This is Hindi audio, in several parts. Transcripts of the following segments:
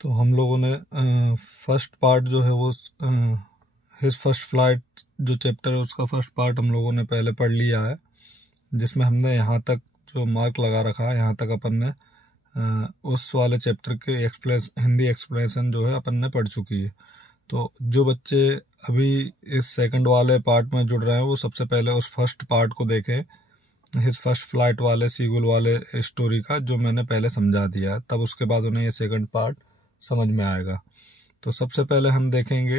तो हम लोगों ने फर्स्ट पार्ट जो है वो हिज फर्स्ट फ्लाइट जो चैप्टर है उसका फर्स्ट पार्ट हम लोगों ने पहले पढ़ लिया है, जिसमें हमने यहाँ तक जो मार्क लगा रखा है, यहाँ तक अपन ने उस वाले चैप्टर के हिंदी एक्सप्लेनेशन जो है अपन ने पढ़ चुकी है। तो जो बच्चे अभी इस सेकंड वाले पार्ट में जुड़ रहे हैं वो सबसे पहले उस फर्स्ट पार्ट को देखें, हिज फर्स्ट फ्लाइट वाले सीगुल वाले स्टोरी का, जो मैंने पहले समझा दिया, तब उसके बाद उन्हें ये सेकंड पार्ट समझ में आएगा। तो सबसे पहले हम देखेंगे,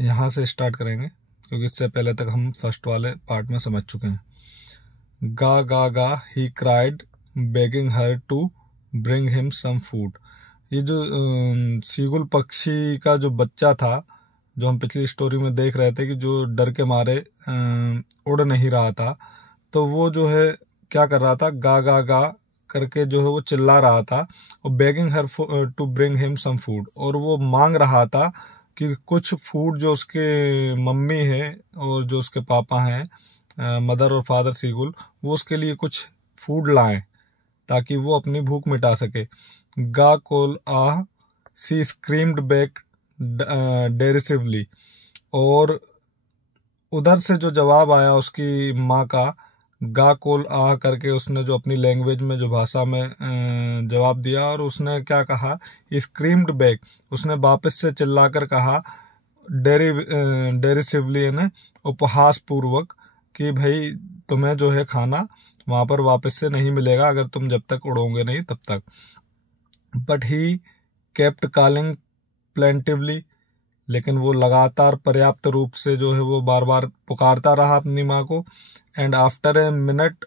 यहाँ से स्टार्ट करेंगे क्योंकि इससे पहले तक हम फर्स्ट वाले पार्ट में समझ चुके हैं। गा गा गा he cried begging her to bring him some food. ये जो सीगुल पक्षी का जो बच्चा था, जो हम पिछली स्टोरी में देख रहे थे कि जो डर के मारे उड़ नहीं रहा था, तो वो जो है क्या कर रहा था, गा गा गा करके जो है वो चिल्ला रहा था, और begging her to bring him some food, और वो मांग रहा था कि कुछ फूड जो उसके मम्मी है और जो उसके पापा हैं, मदर और फादर सीगुल, वो उसके लिए कुछ फूड लाएं ताकि वो अपनी भूख मिटा सके। गा कोल आह सी स्क्रीम्ड बैक डेरिसिवली, और उधर से जो जवाब आया उसकी माँ का, गा कोल आह करके उसने जो अपनी लैंग्वेज में जो भाषा में जवाब दिया, और उसने क्या कहा, स्क्रीम्ड बैक, उसने वापस से चिल्लाकर कहा डेरिसिवली यानी उपहास पूर्वक, कि भाई तुम्हें जो है खाना वहां पर वापस से नहीं मिलेगा अगर तुम जब तक उड़ोगे नहीं तब तक। But he kept calling plaintively, लेकिन वो लगातार पर्याप्त रूप से जो है वो बार बार पुकारता रहा अपनी माँ को। And after a minute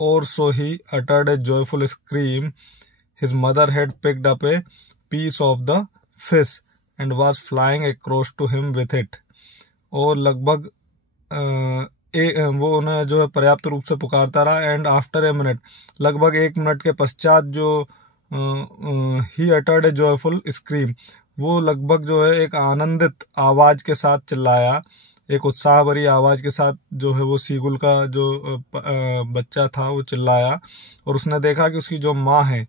or so he uttered a joyful scream, his mother had picked up a piece of the fish and was flying across to him with it. और लगभग वो उन्हें जो है पर्याप्त रूप से पुकारता रहा। एंड आफ्टर ए मिनट, लगभग 1 मिनट के पश्चात जो ही अटर्ड ए जॉयफुल स्क्रीम, वो लगभग जो है एक आनंदित आवाज के साथ चिल्लाया, एक उत्साह भरी आवाज के साथ जो है वो सीगुल का जो बच्चा था वो चिल्लाया, और उसने देखा कि उसकी जो माँ है,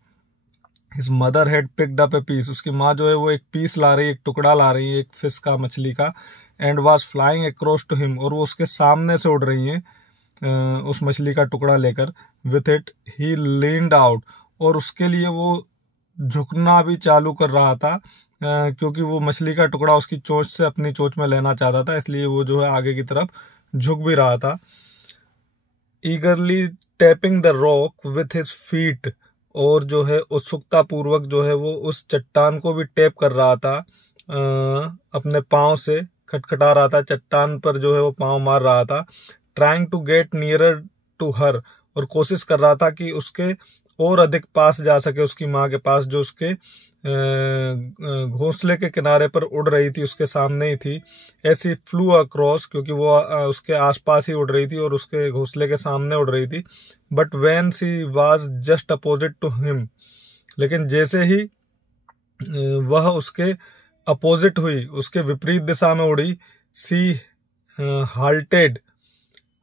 his mother had picked up a piece, उसकी माँ जो है वो एक पीस ला रही है, एक टुकड़ा ला रही है एक फिश का, मछली का। And was flying across to him, और वो उसके सामने से उड़ रही है उस मछली का टुकड़ा लेकर। With it he leaned out, और उसके लिए वो झुकना भी चालू कर रहा था, क्योंकि वो मछली का टुकड़ा उसकी चोंच से अपनी चोंच में लेना चाहता था, इसलिए वो जो है आगे की तरफ झुक भी रहा था। ईगरली tapping the rock with his feet, और जो है उत्सुकता पूर्वक जो है वो उस चट्टान को भी टैप कर रहा था, अपने पांव से खटखटा रहा था, चट्टान पर जो है वो पांव मार रहा था। Trying to get nearer to her, और कोशिश कर रहा था कि उसके और अधिक पास जा सके, उसकी माँ के पास, जो उसके घोंसले के किनारे पर उड़ रही थी, उसके सामने ही थी। ऐसी फ्लू अक्रॉस, क्योंकि वो उसके आसपास ही उड़ रही थी और उसके घोंसले के सामने उड़ रही थी। But when she was just opposite to him, लेकिन जैसे ही वह उसके अपोजिट हुई, उसके विपरीत दिशा में उड़ी, सी हाल्टेड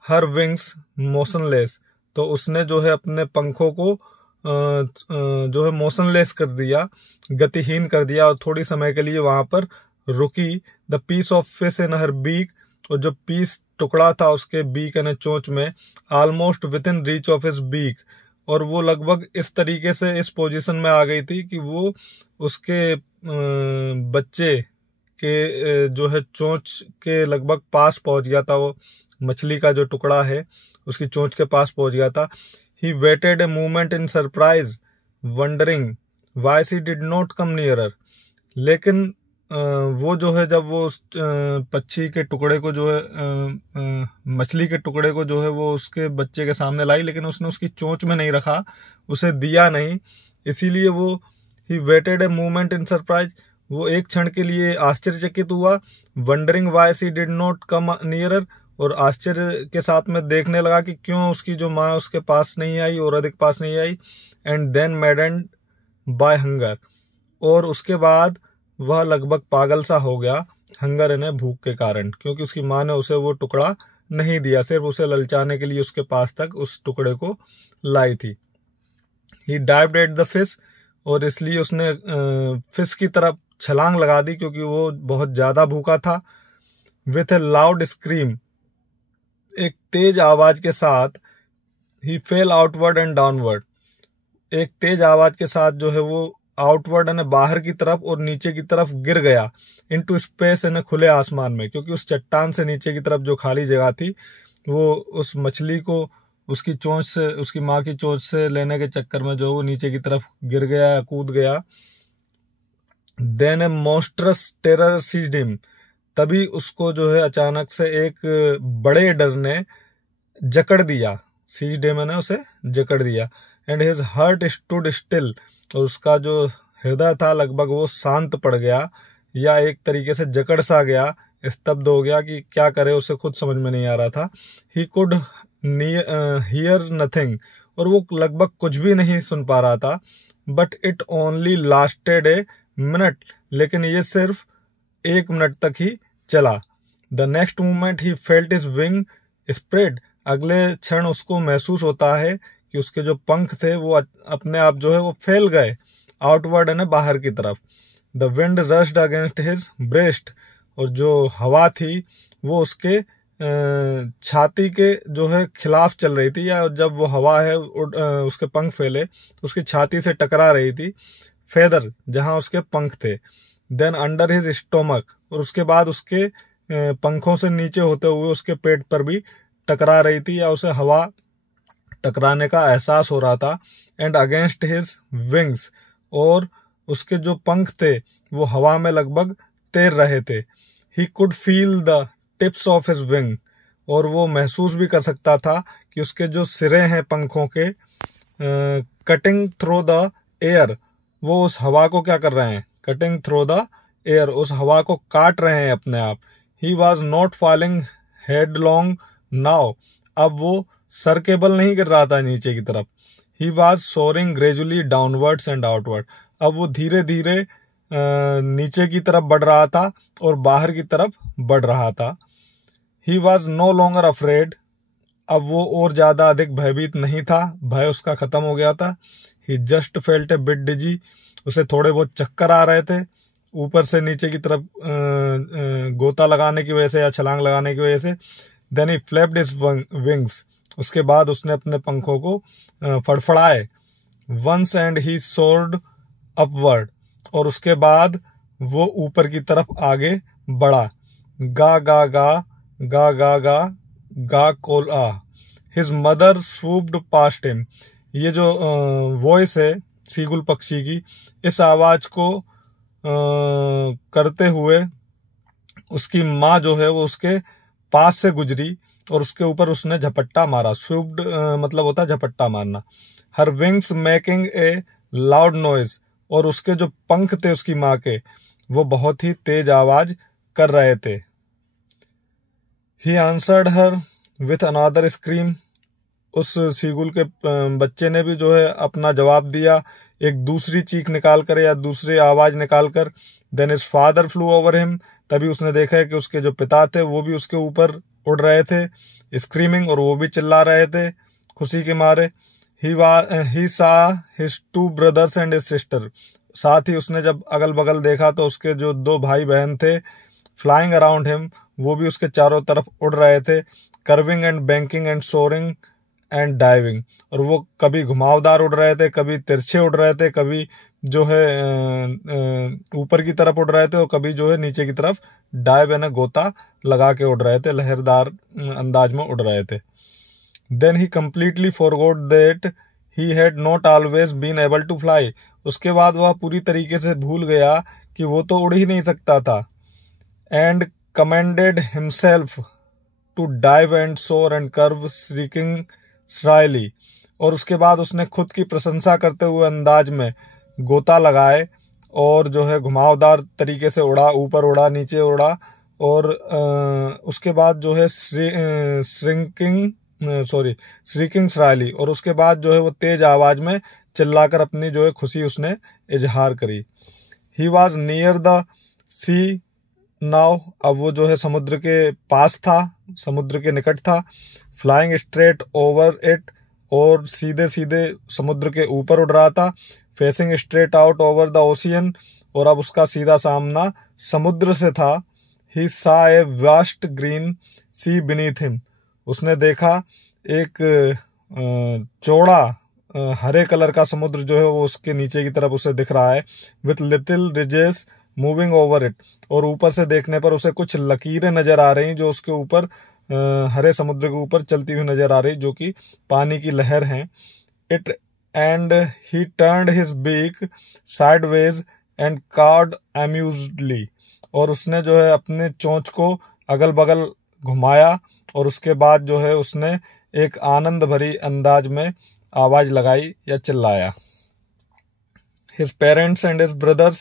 हर विंग्स मोशनलेस, तो उसने जो है अपने पंखों को जो है मोशनलेस कर दिया, गतिहीन कर दिया, और थोड़ी समय के लिए वहां पर रुकी। The piece of fish in her beak, और जो पीस टुकड़ा था उसके बीक यानी चोंच में, almost within reach of his beak, और वो लगभग इस तरीके से इस पोजीशन में आ गई थी कि वो उसके बच्चे के जो है चोंच के लगभग पास पहुंच गया था, वो मछली का जो टुकड़ा है उसकी चोंच के पास पहुंच गया था। He waited a moment in surprise, wondering why she did not come nearer. लेकिन वो जो है जब वो उस पक्षी के टुकड़े को जो है मछली के टुकड़े को जो है वो उसके बच्चे के सामने लाई, लेकिन उसने उसकी चोंच में नहीं रखा, उसे दिया नहीं, इसीलिए वो he waited a moment in surprise, वो एक क्षण के लिए आश्चर्यचकित हुआ। wondering why she did not come nearer, और आश्चर्य के साथ में देखने लगा कि क्यों उसकी जो माँ उसके पास नहीं आई और अधिक पास नहीं आई। And then maddened by hunger, और उसके बाद वह लगभग पागल सा हो गया, हंगर यानी भूख के कारण, क्योंकि उसकी माँ ने उसे वो टुकड़ा नहीं दिया, सिर्फ उसे ललचाने के लिए उसके पास तक उस टुकड़े को लाई थी। ही डाइव्ड एट द फिश, और इसलिए उसने फिश की तरफ छलांग लगा दी क्योंकि वो बहुत ज्यादा भूखा था। विथ ए लाउड स्क्रीम, एक तेज आवाज के साथ, ही फेल आउटवर्ड एंड डाउनवर्ड, एक तेज आवाज के साथ जो है वो आउटवर्ड यानी बाहर की तरफ और नीचे की तरफ गिर गया, इनटू स्पेस यानी खुले आसमान में, क्योंकि उस चट्टान से नीचे की तरफ जो खाली जगह थी वो उस मछली को उसकी चोंच से, उसकी माँ की चोंच से लेने के चक्कर में जो वो नीचे की तरफ गिर गया या कूद गया। देन ए मॉन्स्ट्रस टेरर सीज्ड हिम, तभी उसको जो है अचानक से एक बड़े डर ने जकड़ दिया। सीज्ड हिम ने उसे जकड़ दिया। And his heart stood still, और उसका जो हृदय था लगभग वो शांत पड़ गया, या एक तरीके से जकड़ सा गया, स्तब्ध हो गया कि क्या करे, उसे खुद समझ में नहीं आ रहा था। ही कुड हियर नथिंग, और वो लगभग कुछ भी नहीं सुन पा रहा था। But it only lasted a minute, लेकिन ये सिर्फ 1 मिनट तक ही चला। The next moment he felt his wing spread, अगले क्षण उसको महसूस होता है कि उसके जो पंख थे वो अपने आप जो है वो फैल गए आउटवर्ड यानी बाहर की तरफ। The wind rushed against his breast, और जो हवा थी वो उसके छाती के जो है खिलाफ चल रही थी, या जब वो हवा है उसके पंख फैले तो उसकी छाती से टकरा रही थी, फेदर जहां उसके पंख थे। देन अंडर हिज स्टोमक, और उसके बाद उसके पंखों से नीचे होते हुए उसके पेट पर भी टकरा रही थी, या उसे हवा टकराने का एहसास हो रहा था। एंड अगेंस्ट हिज विंग्स, और उसके जो पंख थे वो हवा में लगभग तैर रहे थे। He could feel the tips of his wing, और वो महसूस भी कर सकता था कि उसके जो सिरे हैं पंखों के कटिंग थ्रू द एयर, वो उस हवा को क्या कर रहे हैं, कटिंग थ्रू द एयर, उस हवा को काट रहे हैं अपने आप। He was not falling headlong now, अब वो सर केबल नहीं गिर रहा था नीचे की तरफ। He was soaring gradually downwards and outward, अब वो धीरे धीरे नीचे की तरफ बढ़ रहा था और बाहर की तरफ बढ़ रहा था। He was no longer afraid, अब वो और ज्यादा अधिक भयभीत नहीं था, भय उसका खत्म हो गया था। ही जस्ट फेल्ट ए बिट डिजी, उसे थोड़े बहुत चक्कर आ रहे थे ऊपर से नीचे की तरफ गोता लगाने की वजह से या छलांग लगाने की वजह से। Then he flapped his wings, उसके बाद उसने अपने पंखों को फड़फड़ाए। Once and he soared upward, और उसके बाद वो ऊपर की तरफ आगे बढ़ा। गा गा गा गा गा गा गा कोल आ, हिज मदर स्वूप्ड पास्ट हिम, ये जो वॉइस है सीगुल पक्षी की, इस आवाज को करते हुए उसकी माँ जो है वो उसके पास से गुजरी और उसके ऊपर उसने झपट्टा मारा। स्वूप्ड मतलब होता है झपट्टा मारना। हर wings making a loud noise, और उसके जो पंख थे उसकी माँ के वो बहुत ही तेज आवाज कर रहे थे। He answered her with another scream, उस सीगुल के बच्चे ने भी जो है अपना जवाब दिया एक दूसरी चीख निकाल कर या दूसरी आवाज निकाल कर। Then his father flew over him, तभी उसने देखा कि उसके जो पिता थे वो भी उसके ऊपर उड़ रहे थे स्क्रीमिंग, और वो भी चिल्ला रहे थे खुशी के मारे। He saw his 2 brothers and his sister, साथ ही उसने जब अगल बगल देखा तो उसके जो 2 भाई बहन थे फ्लाइंग अराउंड हिम, वो भी उसके चारों तरफ उड़ रहे थे। Curving and banking and soaring and diving, और वो कभी घुमावदार उड़ रहे थे, कभी तिरछे उड़ रहे थे, कभी जो है ऊपर की तरफ उड़ रहे थे और कभी जो है नीचे की तरफ डाइव यानी गोता लगा के उड़ रहे थे, लहरदार अंदाज में उड़ रहे थे। Then he completely forgot that he had not always been able to fly, उसके बाद वह पूरी तरीके से भूल गया कि वो तो उड़ ही नहीं सकता था। And commended himself to dive and soar and curve shrieking shrilly, और उसके बाद उसने खुद की प्रशंसा करते हुए अंदाज में गोता लगाए और जो है घुमावदार तरीके से उड़ा, ऊपर उड़ा, नीचे उड़ा, और उसके बाद जो है श्रीकिंग श्राइली, और उसके बाद जो है वो तेज आवाज में चिल्लाकर अपनी जो है खुशी उसने इजहार करी। He was near the sea now, अब वो जो है समुद्र के पास था, समुद्र के निकट था। फ्लाइंग स्ट्रेट ओवर इट, और सीधे सीधे समुद्र के ऊपर उड़ रहा था। Facing straight out over the ocean, और अब उसका सीधा सामना समुद्र से था। He saw a vast green sea beneath him, उसने देखा एक चौड़ा हरे कलर का समुद्र जो है वो उसके नीचे की तरफ उसे दिख रहा है। With little ridges moving over it, और ऊपर से देखने पर उसे कुछ लकीरें नजर आ रही जो उसके ऊपर हरे समुद्र के ऊपर चलती हुई नजर आ रही, जो कि पानी की लहर हैं। It and he turned his beak sideways and cawed amusedly, और उसने जो है अपने चोंच को अगल बगल घुमाया और उसके बाद जो है उसने एक आनंद भरी अंदाज में आवाज लगाई या चिल्लाया। His parents and his brothers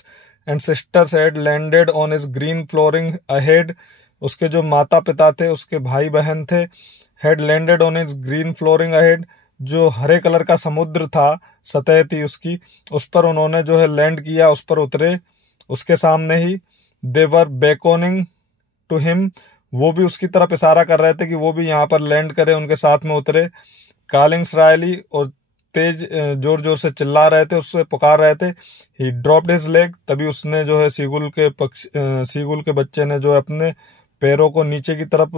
and sisters had landed on his green flooring ahead. उसके जो माता पिता थे, उसके भाई बहन थे, had landed on his green flooring ahead, जो हरे कलर का समुद्र था, सतह थी उसकी, उस पर उन्होंने जो है लैंड किया, उस पर उतरे उसके सामने ही। They were beckoning to him, वो भी उसकी तरफ इशारा कर रहे थे कि वो भी यहाँ पर लैंड करे, उनके साथ में उतरे। Calling shrilly, और तेज जोर जोर से चिल्ला रहे थे, उससे पुकार रहे थे। ही ड्रॉप्ड हिज लेग, तभी उसने जो है सीगुल के बच्चे ने जो है अपने पैरों को नीचे की तरफ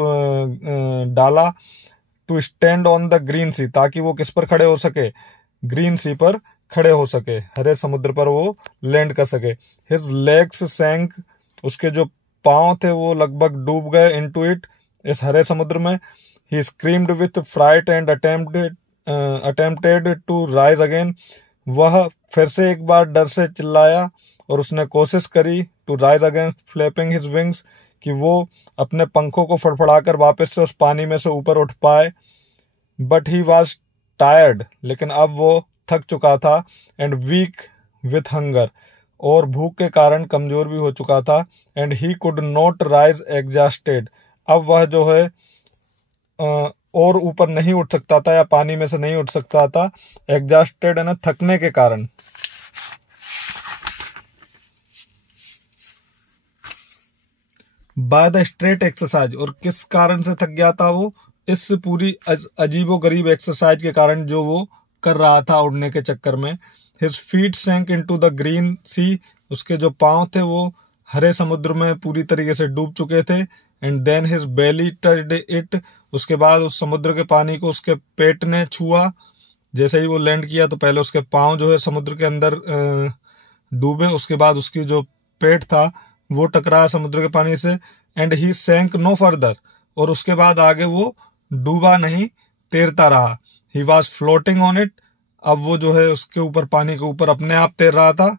डाला। To stand on the green sea, ताकि वो किस पर खड़े हो सके, ग्रीन सी पर खड़े हो सके, हरे समुद्र पर वो लैंड कर सके। हिज लेग्स सैंक, उसके जो पांव थे वो लगभग डूब गए इनटू इट, इस हरे समुद्र में। He screamed with fright and attempted to rise again, वह फिर से एक बार डर से चिल्लाया और उसने कोशिश करी to rise again flapping his wings, कि वो अपने पंखों को फड़फड़ाकर वापस से उस पानी में से ऊपर उठ पाए। बट ही वॉज टायर्ड, लेकिन अब वो थक चुका था। एंड वीक विथ हंगर, और भूख के कारण कमजोर भी हो चुका था। And he could not rise exhausted, अब वह जो है और ऊपर नहीं उठ सकता था या पानी में से नहीं उठ सकता था। एग्जॉस्टेड है ना, थकने के कारण। बाय द स्ट्रेट एक्सरसाइज, और किस कारण से थक गया था वो, इस पूरी अजीबो गरीब एक्सरसाइज के कारण जो वो कर रहा था उड़ने के चक्कर में। His feet sank into the green sea, उसके जो पांव थे वो हरे समुद्र में पूरी तरीके से डूब चुके थे। And then his belly touched it, उसके बाद उस समुद्र के पानी को उसके पेट ने छुआ। जैसे ही वो लैंड किया तो पहले उसके पांव जो है समुद्र के अंदर डूबे, उसके बाद उसकी जो पेट था वो टकराया समुद्र के पानी से। एंड ही सैंक नो फर्दर, और उसके बाद आगे वो डूबा नहीं, तैरता रहा। He was floating on it, अब वो जो है उसके ऊपर, पानी के ऊपर अपने आप तैर रहा था।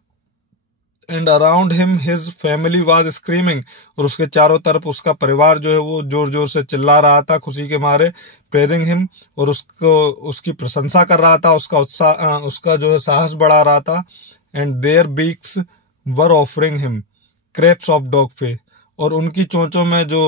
And around him his family was screaming, और उसके चारों तरफ उसका परिवार जो है वो जोर जोर से चिल्ला रहा था खुशी के मारे। प्रेजिंग हिम, और उसकी प्रशंसा कर रहा था, उसका उत्साह, उसका जो है साहस बढ़ा रहा था। And their beaks were offering him scraps of dogfish, और उनकी चोंचों में जो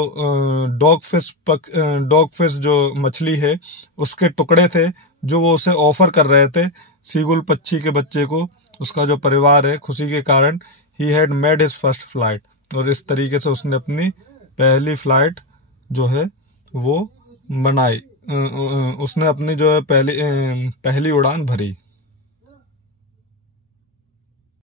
डॉग फिश जो मछली है उसके टुकड़े थे जो वो उसे ऑफर कर रहे थे, सीगुल पक्षी के बच्चे को। उसका जो परिवार है खुशी के कारण, he had made his first flight, और इस तरीके से उसने अपनी पहली फ्लाइट जो है वो बनाई, उसने अपनी जो है पहली उड़ान भरी।